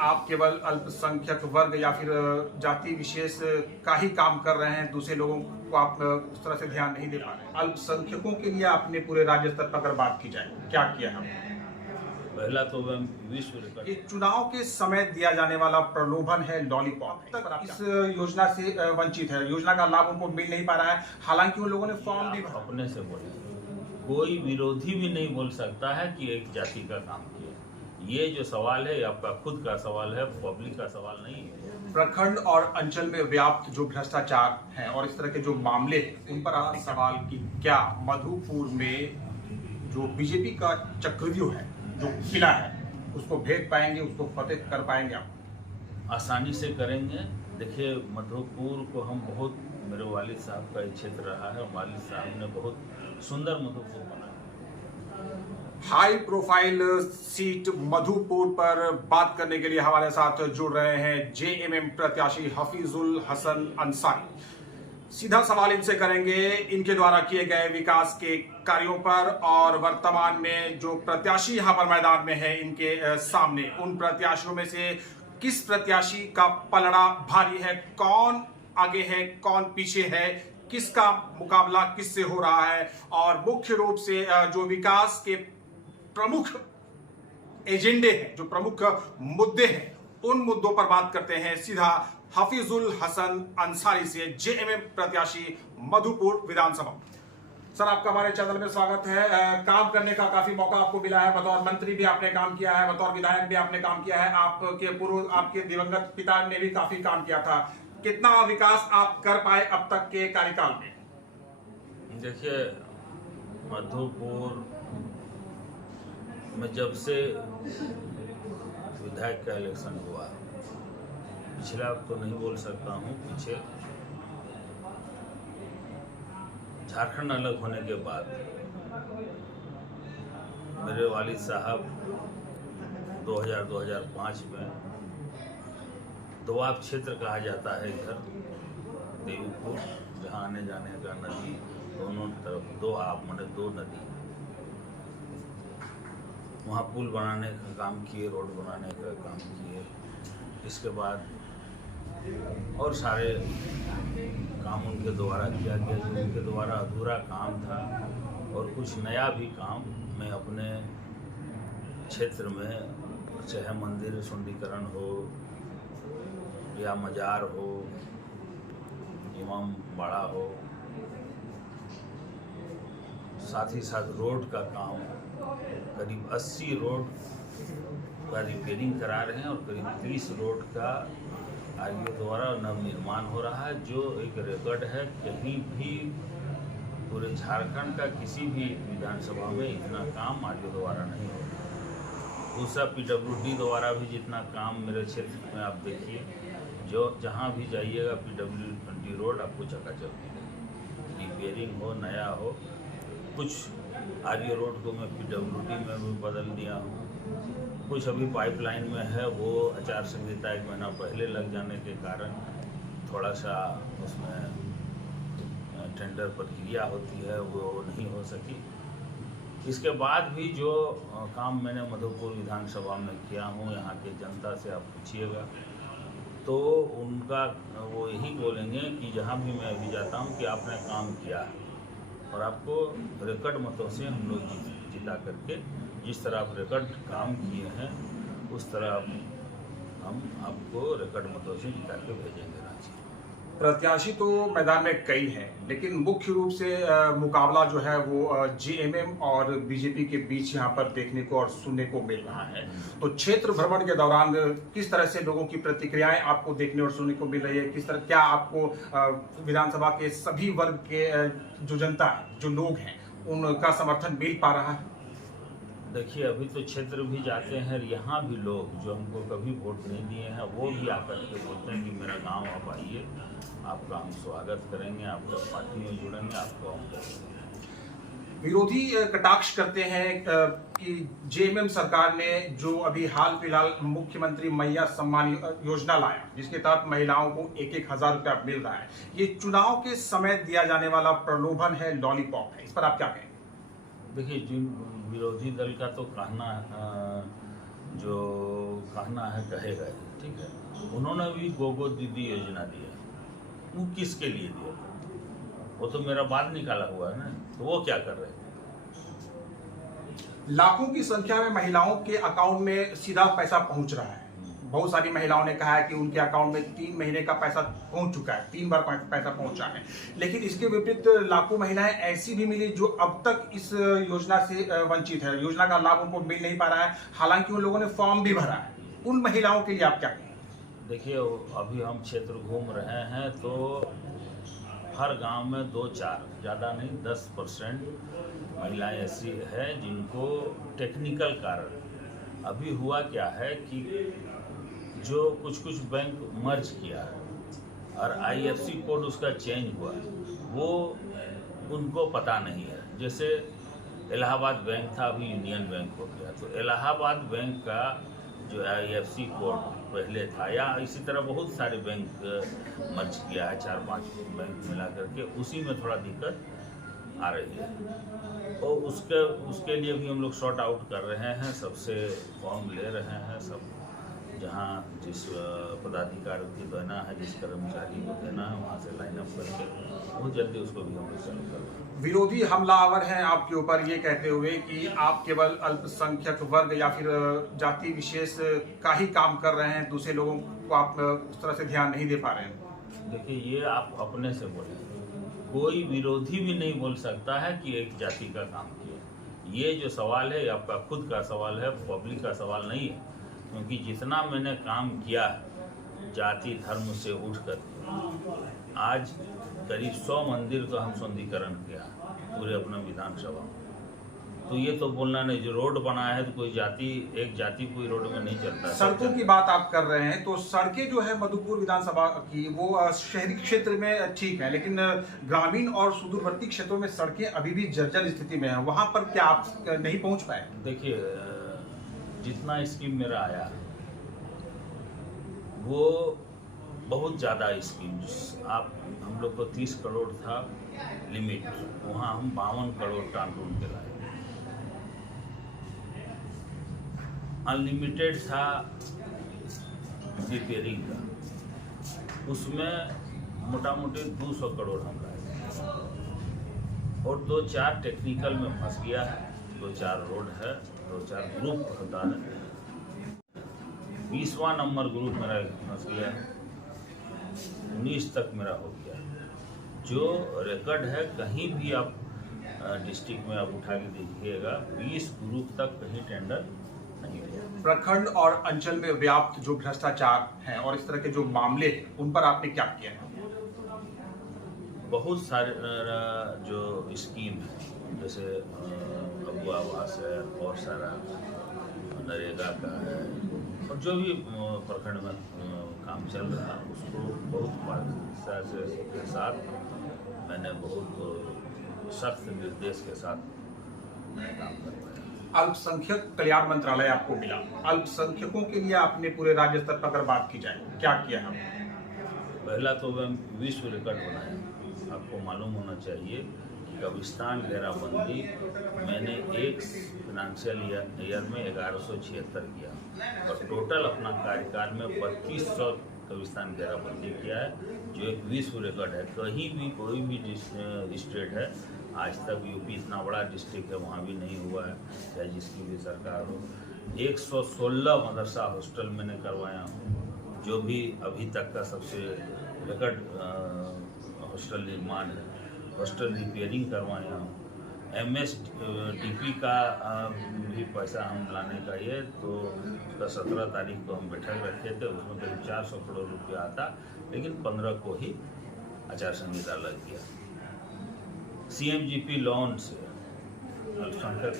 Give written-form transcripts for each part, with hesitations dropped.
आप केवल अल्पसंख्यक वर्ग या फिर जाति विशेष का ही काम कर रहे हैं, दूसरे लोगों को आप उस तरह से ध्यान नहीं दे पा रहे हैं। अल्पसंख्यकों के लिए आपने पूरे राज्य स्तर पर अगर बात की जाए, क्या किया है? पहला तो विश्व रिकॉर्ड। ये चुनाव के समय दिया जाने वाला प्रलोभन है लॉलीपॉप। तक इस योजना से वंचित है, योजना का लाभ उनको मिल नहीं पा रहा है, हालांकि उन लोगों ने फॉर्म भी भरा। अपने से बोले, कोई विरोधी भी नहीं बोल सकता है कि एक जाति का काम किया। ये जो सवाल है आपका खुद का सवाल है, पब्लिक का सवाल नहीं है। प्रखंड और अंचल में व्याप्त जो भ्रष्टाचार है और इस तरह के जो मामले हैं उन पर आप सवाल की क्या मधुपुर में जो बीजेपी का चक्रव्यूह है, जो किला है, उसको भेद पाएंगे, उसको फतेह कर पाएंगे आप? आसानी से करेंगे। देखिए, मधुपुर को हम बहुत, मेरे वालिद साहब का क्षेत्र रहा है, वालिद साहब ने बहुत सुंदर मधुपुर बनाया। हाई प्रोफाइल सीट मधुपुर पर बात करने के लिए हमारे साथ जुड़ रहे हैं जेएमएम प्रत्याशी हफीजुल हसन अंसारी। सीधा सवाल इनसे करेंगे इनके द्वारा किए गए विकास के कार्यों पर और वर्तमान में जो प्रत्याशी यहाँ पर मैदान में है इनके सामने, उन प्रत्याशियों में से किस प्रत्याशी का पलड़ा भारी है, कौन आगे है, कौन पीछे है, किसका मुकाबला किससे हो रहा है, और मुख्य रूप से जो विकास के प्रमुख एजेंडे हैं, जो प्रमुख मुद्दे हैं, उन मुद्दों पर बात करते हैं सीधा हफीजुल हसन अंसारी से, जेएमएम प्रत्याशी मधुपुर विधानसभा। सर, आपका हमारे चैनल में स्वागत है। काम करने का काफी मौका आपको मिला है, बतौर मंत्री भी आपने काम किया है, बतौर विधायक भी आपने काम किया है, आपके दिवंगत पिता ने भी काफी काम किया था। कितना विकास आप कर पाए अब तक के कार्यकाल में? देखिए, मधुपुर में जब से विधायक का इलेक्शन हुआ, पिछला तो नहीं बोल सकता हूँ, पीछे झारखंड अलग होने के बाद मेरे वालिद साहब 2000-2005 में दोआब क्षेत्र कहा जाता है इधर देवीपुर, जहाँ आने जाने का नदी दोनों तरफ दो नदी, वहाँ पुल बनाने का काम किए, रोड बनाने का काम किए। इसके बाद और सारे काम उनके द्वारा किया गया, जो उनके द्वारा अधूरा काम था, और कुछ नया भी काम मैं अपने क्षेत्र में, चाहे मंदिर सुंदरीकरण हो या मजार हो, इमाम बाड़ा हो, साथ ही साथ रोड का काम, करीब 80 रोड का रिपेयरिंग करा रहे हैं और करीब 30 रोड का आरडीओ द्वारा नवनिर्माण हो रहा है, जो एक रिकॉर्ड है। कहीं भी पूरे झारखंड का किसी भी विधानसभा में इतना काम आरडीओ द्वारा नहीं होता। दूसरा, पीडब्ल्यूडी द्वारा भी जितना काम मेरे क्षेत्र में आप देखिए, जो जहाँ भी जाइएगा पीडब्ल्यूडी रोड आपको चकाचक मिलेगी, रिपेयरिंग हो, नया हो। कुछ आरडीओ रोड को मैं पीडब्ल्यूडी में भी बदल दिया हूँ, कुछ अभी पाइपलाइन में है, वो आचार संहिता 1 महीना पहले लग जाने के कारण थोड़ा सा उसमें टेंडर प्रक्रिया होती है, वो नहीं हो सकी। इसके बाद भी जो काम मैंने मधुपुर विधानसभा में किया हूँ, यहाँ के जनता से आप पूछिएगा तो उनका वो यही बोलेंगे कि जहाँ भी मैं अभी जाता हूँ कि आपने काम किया है, और आपको रिकॉर्ड मतों से हम लोग जिता करके, जिस तरह आप रिकॉर्ड काम किए हैं उस तरह हम आपको रिकॉर्ड मतों से जिता के भेजेंगे रांची। प्रत्याशी तो मैदान में कई हैं, लेकिन मुख्य रूप से मुकाबला जो है वो जेएमएम और बीजेपी के बीच यहाँ पर देखने को और सुनने को मिल रहा है। तो क्षेत्र भ्रमण के दौरान किस तरह से लोगों की प्रतिक्रियाएं आपको देखने और सुनने को मिल रही है? किस तरह, क्या आपको विधानसभा के सभी वर्ग के जो जनता है, जो लोग हैं, उनका समर्थन मिल पा रहा है? देखिए, अभी तो क्षेत्र भी जाते हैं, यहाँ भी लोग जो हमको कभी वोट नहीं दिए हैं वो भी आकर के बोलते हैं कि मेरा गांव आप आइए, आपका हम स्वागत करेंगे, आपका पार्टी में जुड़ेंगे, आपको हम करेंगे। विरोधी कटाक्ष करते हैं कि जेएमएम सरकार ने जो अभी हाल फिलहाल मुख्यमंत्री मैया सम्मान योजना लाया, जिसके तहत महिलाओं को 1-1 हजार रुपया मिल रहा है, ये चुनाव के समय दिया जाने वाला प्रलोभन है, लॉलीपॉप है। इस पर आप क्या कहेंगे? देखिए, जिन विरोधी दल का तो कहना जो कहना है कहेगा ही, ठीक है। उन्होंने भी गोगो दीदी योजना दिया, वो किसके लिए दिया? वो तो मेरा बाल निकाला हुआ है ना, तो वो क्या कर रहे हैं? लाखों की संख्या में महिलाओं के अकाउंट में सीधा पैसा पहुंच रहा है। बहुत सारी महिलाओं ने कहा है कि उनके अकाउंट में 3 महीने का पैसा पहुंच चुका है, 3 बार पैसा पहुंचा है। लेकिन इसके विपरीत लाखों महिलाएं ऐसी भी मिली जो अब तक इस योजना से वंचित है, योजना का लाभ उनको मिल नहीं पा रहा है, हालांकि उन लोगों ने फॉर्म भी भरा है। उन महिलाओं के लिए आप क्या कहेंगे? देखिए, अभी हम क्षेत्र घूम रहे हैं तो हर गांव में 2-4, ज़्यादा नहीं, 10% महिलाएं ऐसी है जिनको टेक्निकल कारण। अभी हुआ क्या है कि जो कुछ बैंक मर्ज किया और IFC कोड उसका चेंज हुआ, वो उनको पता नहीं है। जैसे इलाहाबाद बैंक था, अभी यूनियन बैंक हो गया, तो इलाहाबाद बैंक का जो IFC कोड पहले था, या इसी तरह बहुत सारे बैंक मर्ज किया है, 4-5 बैंक मिला करके, उसी में थोड़ा दिक्कत आ रही है। और उसके लिए भी हम लोग सॉर्ट आउट कर रहे हैं, सबसे फॉर्म ले रहे हैं, सब जहाँ जिस पदाधिकारी को देना है, जिस कर्मचारी को देना है, वहाँ से लाइन अप करके बहुत जल्दी उसको भी हम लोग चालू कर रहे हैं। विरोधी हमलावर हैं आपके ऊपर ये कहते हुए कि आप केवल अल्पसंख्यक वर्ग या फिर जाति विशेष का ही काम कर रहे हैं, दूसरे लोगों को आप उस तरह से ध्यान नहीं दे पा रहे हैं। देखिए, ये आप अपने से बोले, कोई विरोधी भी नहीं बोल सकता है कि एक जाति का काम किया। ये जो सवाल है, आपका खुद का सवाल है, पब्लिक का सवाल नहीं है। क्योंकि जितना मैंने काम किया है जाति धर्म से उठकर, आज करीब 100 मंदिर का हम सौंदर्यीकरण किया पूरे अपने विधानसभा में। तो ये तो बोलना नहीं, जो रोड बनाया है तो कोई जाति, एक जाति कोई रोड में नहीं चलता। सड़कों की बात आप कर रहे हैं, तो सड़कें जो है मधुपुर विधानसभा की, वो शहरी क्षेत्र में ठीक है, लेकिन ग्रामीण और सुदूरवर्ती क्षेत्रों में सड़कें अभी भी जर्जर स्थिति में है। वहां पर क्या आप नहीं पहुंच पाए? देखिए, जितना स्कीम मेरा आया वो बहुत ज़्यादा स्कीम, आप हम लोग को 30 करोड़ था लिमिट, वहाँ हम 52 करोड़ टान के लाए। अनलिमिटेड था रिपेयरिंग का, उसमें मोटा मोटी 200 करोड़ हम लाए। और 2-4 टेक्निकल में फंस गया है, 2-4 रोड है, 2-4 ग्रुप होता है। 20वां नंबर ग्रुप मेरा फंस गया है, 19 तक मेरा हो गया। जो रिकॉर्ड है, कहीं भी आप डिस्ट्रिक्ट में आप उठा के देखिएगा, 20 ग्रुप तक कहीं टेंडर नहीं हुआ। प्रखंड और अंचल में व्याप्त जो भ्रष्टाचार है और इस तरह के जो मामले हैं, उन पर आपने क्या किया है? बहुत सारे जो स्कीम है, जैसे अगुआ आवास है, बहुत सारा नरेगा का है, और जो भी प्रखंड में काम चल रहा है उसको बहुत पारदर्शिता के साथ मैंने बहुत सख्त निर्देश के साथ मैंने काम करवाया। अल्पसंख्यक कल्याण मंत्रालय आपको मिला, अल्पसंख्यकों के लिए आपने पूरे राज्य स्तर पर अगर बात की जाए, क्या किया है? पहला तो मैं विश्व रिकॉर्ड बनाया। आपको मालूम होना चाहिए कि कब्रिस्तान घेराबंदी मैंने एक फिनेंशियल ईयर में 1176 किया, और टोटल अपना कार्यकाल में 3200 कब्रिस्तान घेराबंदी किया है, जो एक विश्व रिकॉर्ड है। कहीं भी कोई भी स्टेट है, आज तक यूपी इतना बड़ा डिस्ट्रिक्ट है, वहाँ भी नहीं हुआ है, चाहे जिसकी भी सरकार हो। 116 मदरसा हॉस्टल मैंने करवाया हूँ, जो भी अभी तक का सबसे रिकॉर्ड हॉस्टल निर्माण है। हॉस्टल रिपेयरिंग करवाया हूँ। MSDP का भी पैसा हम लाने का ये, तो उसका 17 तारीख को हम बैठक रखे थे, उसमें करीब 400 करोड़ रुपया आता, लेकिन 15 को ही आचार संहिता लग गया। CMGP लोन से अल्पसंख्यक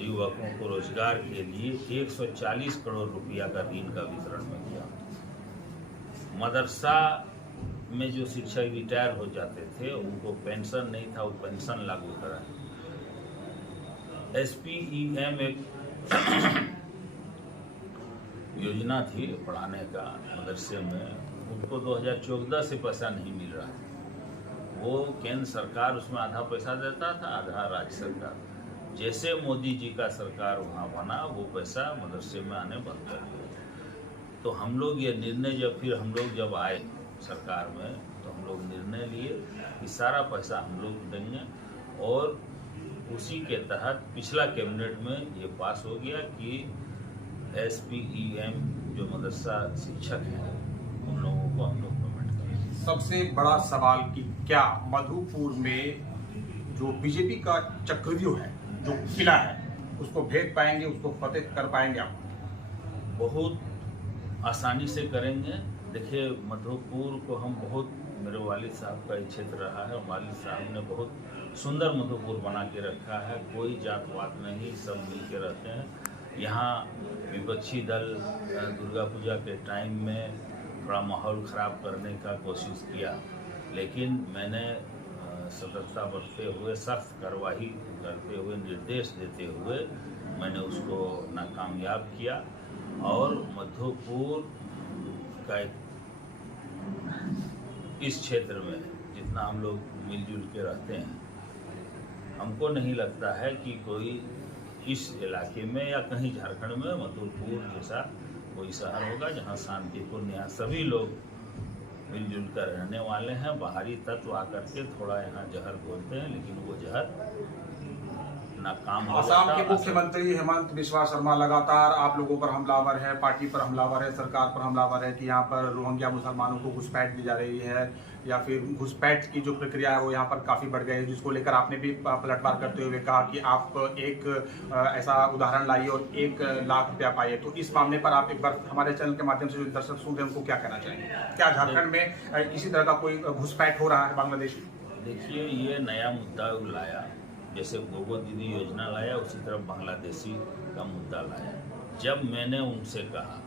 युवकों को रोजगार के लिए 140 करोड़ रुपया का ऋण का वितरण में किया। मदरसा में जो शिक्षक रिटायर हो जाते थे, उनको पेंशन नहीं था, वो पेंशन लागू करा। SPEM एक योजना थी पढ़ाने का मदरसे में, उनको 2014 से पैसा नहीं मिल रहा है। वो केंद्र सरकार उसमें आधा पैसा देता था, आधा राज्य सरकार। जैसे मोदी जी का सरकार वहाँ बना वो पैसा मदरसे में आने बंद कर दिया। तो हम लोग ये निर्णय हम लोग जब आए सरकार में तो हम लोग निर्णय लिए कि सारा पैसा हम लोग देंगे, और उसी के तहत पिछला कैबिनेट में ये पास हो गया कि SPEM जो मदरसा शिक्षक हैं उन लोगों को हम लोग पेमेंट करेंगे। सबसे बड़ा सवाल कि क्या मधुपुर में जो बीजेपी का चक्रव्यूह है, जो किला है, उसको भेद पाएंगे, उसको फतेह कर पाएंगे आप? बहुत आसानी से करेंगे। देखिए, मधुपुर को हम बहुत, मेरे वालिद साहब का ये क्षेत्र रहा है, वालिद साहब ने बहुत सुंदर मधुपुर बना के रखा है। कोई जात पात नहीं, सब मिल के रहते हैं। यहाँ विपक्षी दल दुर्गा पूजा के टाइम में थोड़ा माहौल ख़राब करने का कोशिश किया, लेकिन मैंने सतर्कता बरतते हुए, सख्त कार्रवाई करते हुए, निर्देश देते हुए मैंने उसको नाकामयाब किया। और मधुपुर का इस क्षेत्र में जितना हम लोग मिलजुल के रहते हैं, हमको नहीं लगता है कि कोई इस इलाके में या कहीं झारखंड में मधुपुर जैसा कोई शहर होगा जहां शांतिपूर्ण यहाँ सभी लोग मिलजुल कर रहने वाले हैं। बाहरी तत्व आकर के थोड़ा यहाँ जहर बोलते हैं, लेकिन वो जहर नाकाम हो जाता है। असम के मुख्यमंत्री हेमंत बिस्वा शर्मा लगातार आप लोगों पर हमलावर है, पार्टी पर हमलावर है, सरकार पर हमलावर है कि यहाँ पर रोहिंग्या मुसलमानों को घुसपैठ दी जा रही है, या फिर घुसपैठ की जो प्रक्रिया है वो यहाँ पर काफ़ी बढ़ गई है, जिसको लेकर आपने भी पलटवार करते हुए कहा कि आप एक ऐसा उदाहरण लाइए और 1 लाख रुपया पाइए। तो इस मामले पर आप एक बार हमारे चैनल के माध्यम से जो दर्शक सुन रहे हैं उनको क्या कहना चाहेंगे? क्या झारखंड में इसी तरह का कोई घुसपैठ हो रहा है बांग्लादेशी? देखिए, ये नया मुद्दा लाया, जैसे गोगो दीदी योजना लाया, उसी तरह बांग्लादेशी का मुद्दा लाया। जब मैंने उनसे कहा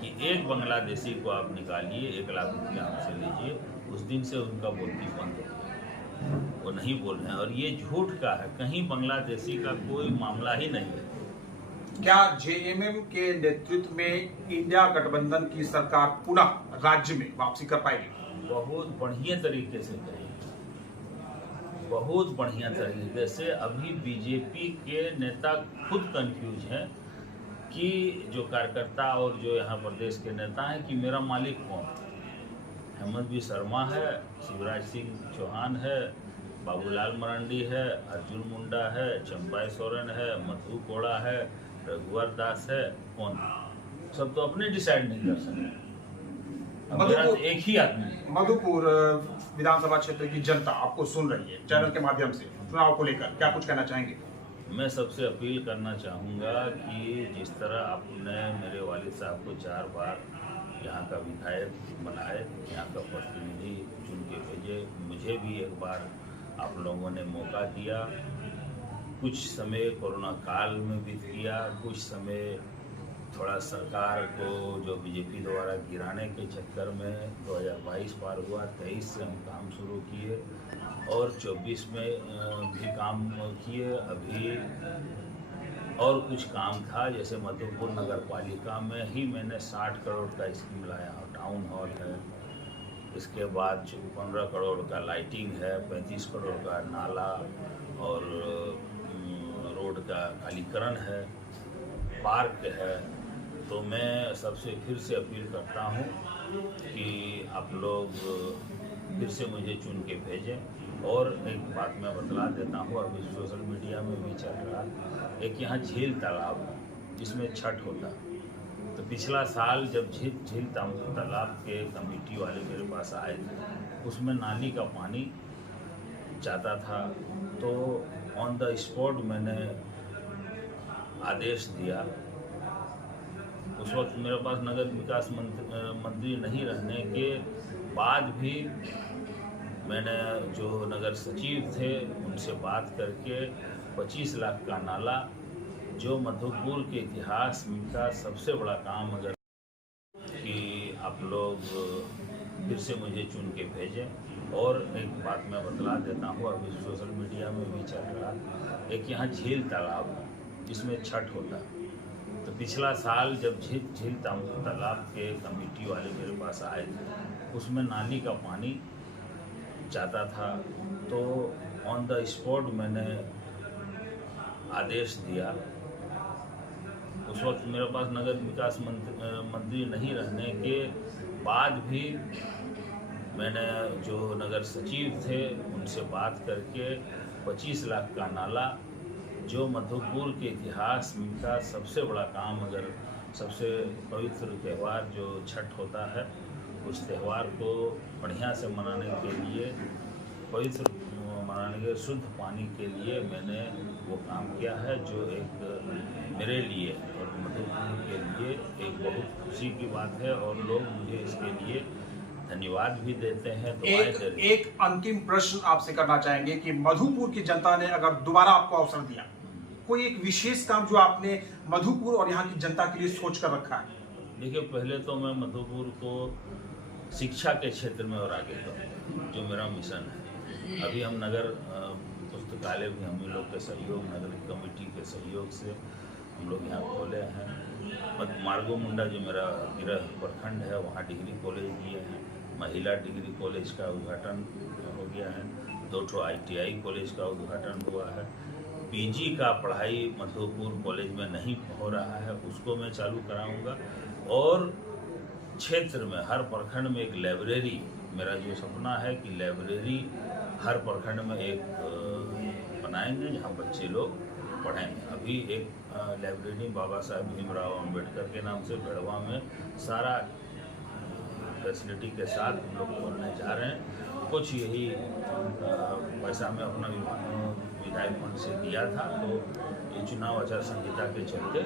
कि एक बांग्लादेशी को आप निकालिए, 1 लाख रुपया हमसे लीजिए, उस दिन से उनका बोलती बंद हो गया। वो नहीं बोल रहे हैं, और ये झूठ का है। कहीं बांग्लादेशी का कोई मामला ही नहीं है। क्या JMM के नेतृत्व में इंडिया गठबंधन की सरकार पुनः राज्य में वापसी कर पाएगी? बहुत बढ़िया तरीके से करेगी, बहुत बढ़िया तरीके से। अभी बीजेपी के नेता खुद कंफ्यूज हैं कि जो कार्यकर्ता और जो यहाँ प्रदेश के नेता हैं कि मेरा मालिक कौन है। हेमंत बिस्वा शर्मा है, शिवराज सिंह चौहान है, बाबूलाल मरांडी है, अर्जुन मुंडा है, चंपाई सोरेन है, मधु कोड़ा है, रघुवर दास है, कौन? सब तो अपने डिसाइड नहीं कर सकते। एक ही आदमी। मधुपुर विधानसभा क्षेत्र की जनता आपको सुन रही है चैनल के माध्यम से, चुनाव को लेकर क्या कुछ कहना चाहेंगे? मैं सबसे अपील करना चाहूँगा कि जिस तरह आपने मेरे वालिद साहब को 4 बार यहाँ का विधायक बनाए, यहाँ का प्रतिनिधि चुन के भेजे, मुझे भी एक बार आप लोगों ने मौका दिया। कुछ समय कोरोना काल में बीत गया, कुछ समय थोड़ा सरकार को जो बीजेपी द्वारा गिराने के चक्कर में 2022 पार हुआ, 23 से हम काम शुरू किए और 24 में भी काम किए। अभी और कुछ काम था, जैसे मधुपुर नगर पालिका में ही मैंने 60 करोड़ का स्कीम लाया, टाउन हॉल है, इसके बाद 15 करोड़ का लाइटिंग है, 35 करोड़ का नाला और रोड का खालीकरण है, पार्क है। तो मैं सबसे फिर से अपील करता हूँ कि आप लोग फिर से मुझे चुन के भेजें। और एक बात मैं बतला देता हूँ, अभी सोशल मीडिया में भी चल रहा, एक यहाँ झील तालाब जिसमें छठ होता, तो पिछला साल जब झील तालाब के कमेटी वाले मेरे पास आए थे, उसमें नाली का पानी जाता था, तो ऑन द स्पॉट मैंने आदेश दिया। उस वक्त मेरे पास नगर विकास मंत्री नहीं रहने के बाद भी मैंने जो नगर सचिव थे उनसे बात करके 25 लाख का नाला, जो मधुपुर के इतिहास का सबसे बड़ा काम, अगर कि आप लोग फिर से मुझे चुन के भेजें। और एक बात मैं बतला देता हूँ, अभी सोशल मीडिया में भी चल रहा, एक यहाँ झील तालाब जिसमें छठ होता, तो पिछला साल जब झील तालाब के कमेटी वाले मेरे पास आए थे, उसमें नाली का पानी जाता था, तो ऑन द स्पॉट मैंने आदेश दिया। उस वक्त मेरे पास नगर विकास मंत्री नहीं रहने के बाद भी मैंने जो नगर सचिव थे उनसे बात करके 25 लाख का नाला, जो मधुपुर के इतिहास का सबसे बड़ा काम, अगर सबसे पवित्र त्यौहार जो छठ होता है, उस त्यौहार को बढ़िया से मनाने के लिए, पवित्र मनाने के शुद्ध पानी के लिए मैंने वो काम किया है, जो एक मेरे लिए और मधुपुर के लिए एक बहुत खुशी की बात है। और लोग मुझे इसके लिए धन्यवाद भी देते हैं। एक अंतिम प्रश्न आपसे करना चाहेंगे कि मधुपुर की जनता ने अगर दोबारा आपको अवसर दिया, कोई एक विशेष काम जो आपने मधुपुर और यहाँ की जनता के लिए सोच कर रखा है? देखिए, पहले तो मैं मधुपुर को शिक्षा के क्षेत्र में और आगे करूँगा, जो मेरा मिशन है। अभी हम नगर पुस्तकालय भी हम लोग के सहयोग, नगर कमेटी के सहयोग से हम लोग यहाँ खोले हैं। मार्गो मुंडा जो मेरा गृह प्रखंड है, वहाँ डिग्री कॉलेज दिए हैं। महिला डिग्री कॉलेज का उद्घाटन हो गया है। 2 ITI कॉलेज का उद्घाटन हुआ है। PG का पढ़ाई मधुपुर कॉलेज में नहीं हो रहा है, उसको मैं चालू कराऊंगा। और क्षेत्र में हर प्रखंड में एक लाइब्रेरी, मेरा जो सपना है कि लाइब्रेरी हर प्रखंड में एक बनाएंगे जहां बच्चे लोग पढ़ेंगे। अभी एक लाइब्रेरी बाबा साहब भीमराव अम्बेडकर के नाम से गढ़वा में सारा फैसिलिटी के साथ हम लोग खोलने जा रहे हैं। कुछ यही पैसा में अपना विधायक फंड से दिया था, तो ये चुनाव आचार संहिता के चलते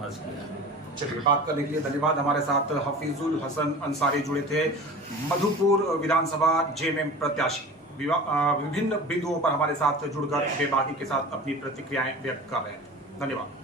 फंस गया। चलिए, बात करने के लिए धन्यवाद। हमारे साथ हफीजुल हसन अंसारी जुड़े थे, मधुपुर विधानसभा JMM प्रत्याशी। विभिन्न बिंदुओं पर हमारे साथ जुड़कर बेबाकी के साथ अपनी प्रतिक्रियाएं व्यक्त कर रहे हैं। धन्यवाद।